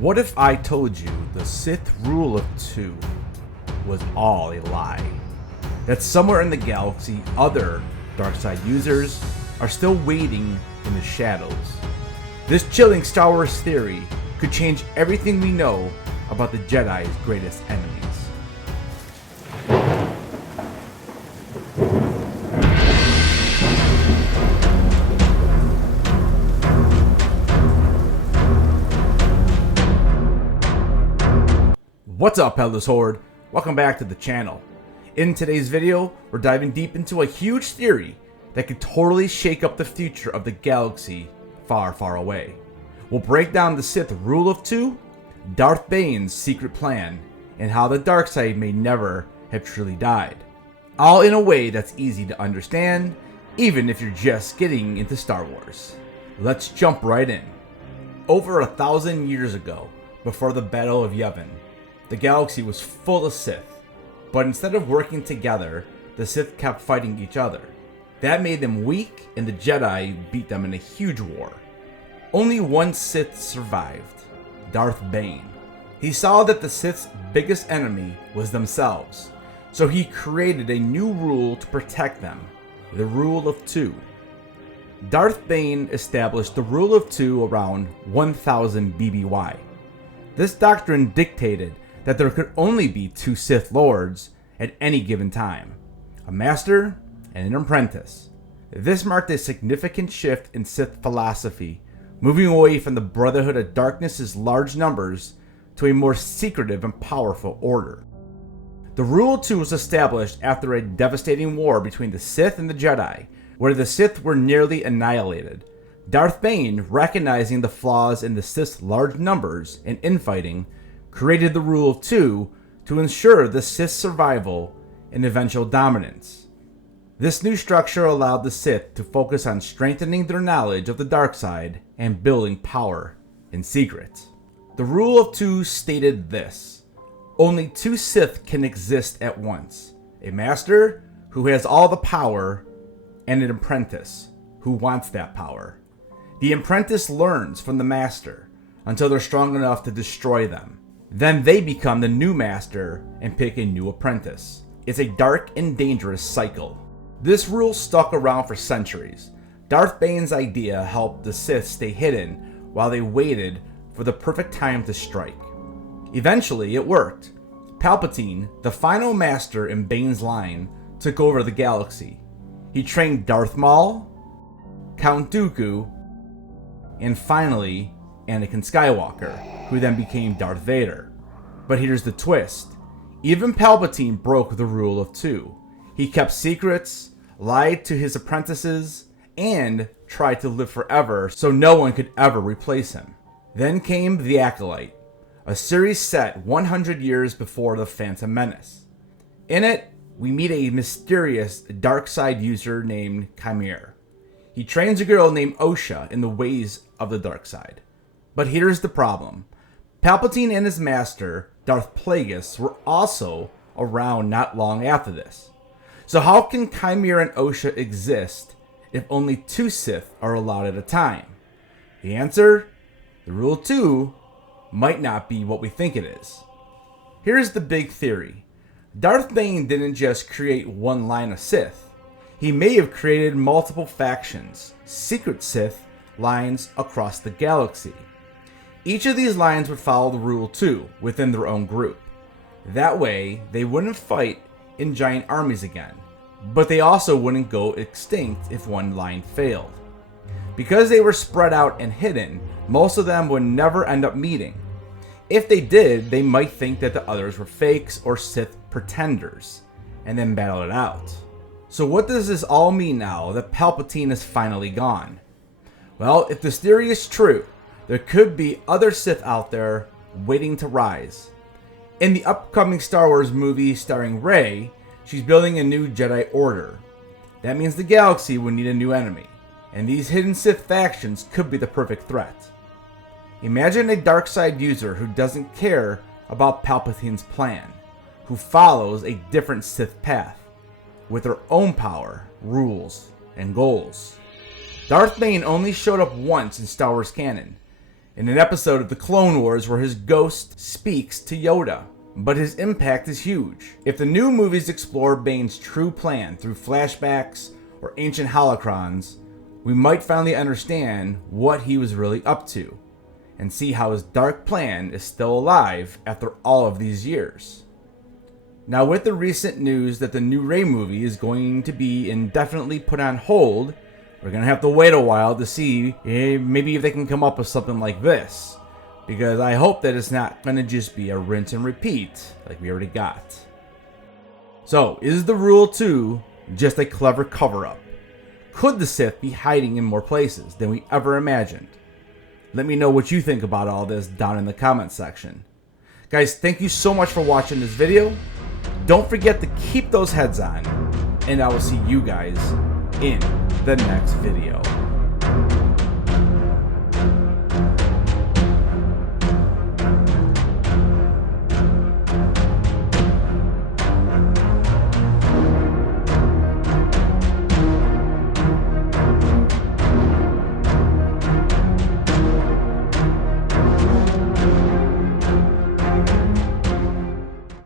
What if I told you the Sith Rule of Two was all a lie? That somewhere in the galaxy, other dark side users are still waiting in the shadows. This chilling Star Wars theory could change everything we know about the Jedi's greatest enemies. What's up, Headless Horde? Welcome back to the channel. In today's video, we're diving deep into a huge theory that could totally shake up the future of the galaxy far, far away. We'll break down the Sith Rule of Two, Darth Bane's secret plan, and how the dark side may never have truly died. All in a way that's easy to understand, even if you're just getting into Star Wars. Let's jump right in. Over 1,000 years ago, before the Battle of Yavin, the galaxy was full of Sith, but instead of working together, the Sith kept fighting each other. That made them weak, and the Jedi beat them in a huge war. Only one Sith survived, Darth Bane. He saw that the Sith's biggest enemy was themselves, so he created a new rule to protect them, the Rule of Two. Darth Bane established the Rule of Two around 1000 BBY. This doctrine dictated that there could only be two Sith Lords at any given time, a master and an apprentice. This marked a significant shift in Sith philosophy, moving away from the Brotherhood of Darkness's large numbers to a more secretive and powerful order. The Rule of Two was established after a devastating war between the Sith and the Jedi, where the Sith were nearly annihilated. Darth Bane, recognizing the flaws in the Sith's large numbers and infighting, created the Rule of Two to ensure the Sith's survival and eventual dominance. This new structure allowed the Sith to focus on strengthening their knowledge of the dark side and building power in secret. The Rule of Two stated this: only two Sith can exist at once, a master who has all the power and an apprentice who wants that power. The apprentice learns from the master until they're strong enough to destroy them. Then they become the new master and pick a new apprentice. It's a dark and dangerous cycle. This rule stuck around for centuries. Darth Bane's idea helped the Sith stay hidden while they waited for the perfect time to strike. Eventually, it worked. Palpatine, the final master in Bane's line, took over the galaxy. He trained Darth Maul, Count Dooku, and finally, Anakin Skywalker, who then became Darth Vader. But here's the twist. Even Palpatine broke the Rule of Two. He kept secrets, lied to his apprentices, and tried to live forever so no one could ever replace him. Then came the Acolyte, a series set 100 years before the Phantom Menace. In it, we meet a mysterious dark side user named Chimera. He trains a girl named Osha in the ways of the dark side. But here's the problem. Palpatine and his master, Darth Plagueis, were also around not long after this. So how can Chimera and Osha exist if only two Sith are allowed at a time? The answer? The Rule of Two might not be what we think it is. Here's the big theory. Darth Bane didn't just create one line of Sith. He may have created multiple factions, secret Sith lines across the galaxy. Each of these lines would follow the Rule of Two within their own group. That way, they wouldn't fight in giant armies again, but they also wouldn't go extinct if one line failed. Because they were spread out and hidden, most of them would never end up meeting. If they did, they might think that the others were fakes or Sith pretenders, and then battle it out. So what does this all mean now that Palpatine is finally gone? Well, if this theory is true, there could be other Sith out there waiting to rise. In the upcoming Star Wars movie starring Rey, she's building a new Jedi Order. That means the galaxy will need a new enemy, and these hidden Sith factions could be the perfect threat. Imagine a dark side user who doesn't care about Palpatine's plan, who follows a different Sith path, with their own power, rules, and goals. Darth Bane only showed up once in Star Wars canon. in an episode of the Clone Wars where his ghost speaks to Yoda. But his impact is huge. If the new movies explore Bane's true plan through flashbacks or ancient holocrons, we might finally understand what he was really up to, and see how his dark plan is still alive after all of these years. Now, with the recent news that the new Rey movie is going to be indefinitely put on hold, we're going to have to wait a while to see maybe if they can come up with something like this. Because I hope that it's not going to just be a rinse and repeat like we already got. So, is the Rule 2 just a clever cover-up? Could the Sith be hiding in more places than we ever imagined? Let me know what you think about all this down in the comment section. Guys, thank you so much for watching this video. Don't forget to keep those heads on, and I will see you guys in the next video.